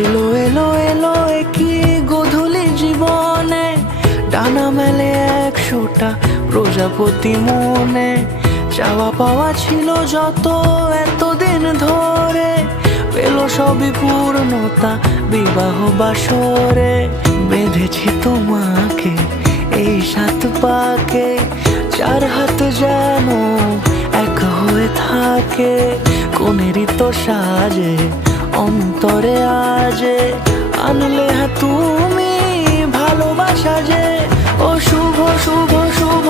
এলো এলো এলো কি গোধূলি জীবনে, ডানা মেলে 100টা প্রজাপতি মনে। চাওয়া পাওয়া ছিল যত এতদিন ধরে, পেল সবই পূর্ণতা বিবাহ বাসরে। বেঁধেছি তোমাকে এই 7 পাকে, 4 হাত যেন এক হয়ে থাকে। কোনেরই তো সাজে অন্তরে আজে, আনলে তুমি ভালোবাসা যে। ও শুভ শুভ শুভ